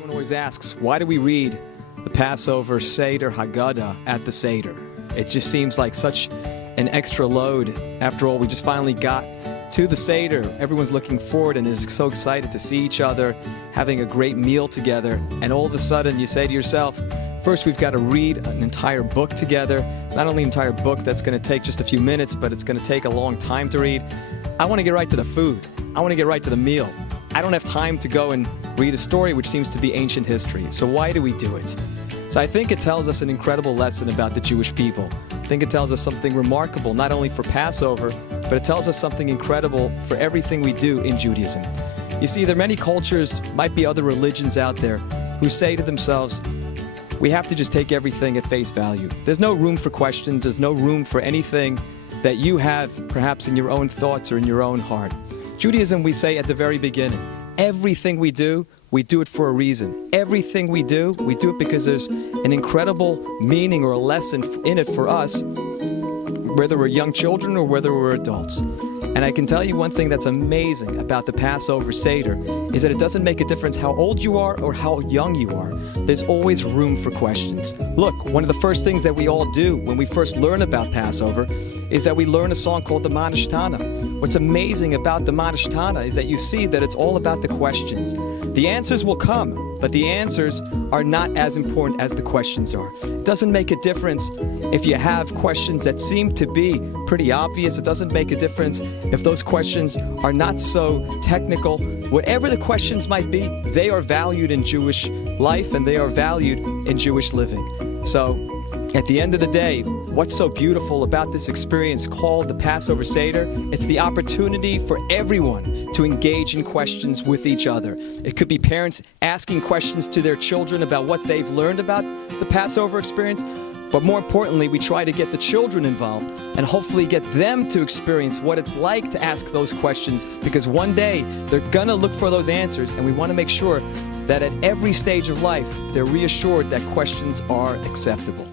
Everyone always asks, why do we read the Passover Seder Haggadah at the Seder? It just seems like such an extra load. After all, we just finally got to the Seder. Everyone's looking forward and is so excited to see each other, having a great meal together. And all of a sudden you say to yourself, first we've got to read an entire book together. Not only an entire book that's going to take just a few minutes, but it's going to take a long time to read. I want to get right to the food. I want to get right to the meal. I don't have time to go and read a story which seems to be ancient history. So why do we do it? So I think it tells us an incredible lesson about the Jewish people. I think it tells us something remarkable, not only for Passover, but it tells us something incredible for everything we do in Judaism. You see, there are many cultures, might be other religions out there, who say to themselves, we have to just take everything at face value. There's no room for questions. There's no room for anything that you have perhaps in your own thoughts or in your own heart. Judaism, we say at the very beginning, everything we do it for a reason. Everything we do it because there's an incredible meaning or a lesson in it for us, whether we're young children or whether we're adults. And I can tell you one thing that's amazing about the Passover Seder is that it doesn't make a difference how old you are or how young you are. There's always room for questions. Look, one of the first things that we all do when we first learn about Passover is that we learn a song called the Manishtana. What's amazing about the Manishtana is that you see that it's all about the questions. The answers will come, but the answers are not as important as the questions are. It doesn't make a difference if you have questions that seem to be pretty obvious. It doesn't make a difference if those questions are not so technical. Whatever the questions might be, they are valued in Jewish life and they are valued in Jewish living. So, at the end of the day, what's so beautiful about this experience called the Passover Seder? It's the opportunity for everyone to engage in questions with each other. It could be parents asking questions to their children about what they've learned about the Passover experience, but more importantly, we try to get the children involved and hopefully get them to experience what it's like to ask those questions, because one day they're gonna look for those answers, and we want to make sure that at every stage of life, they're reassured that questions are acceptable.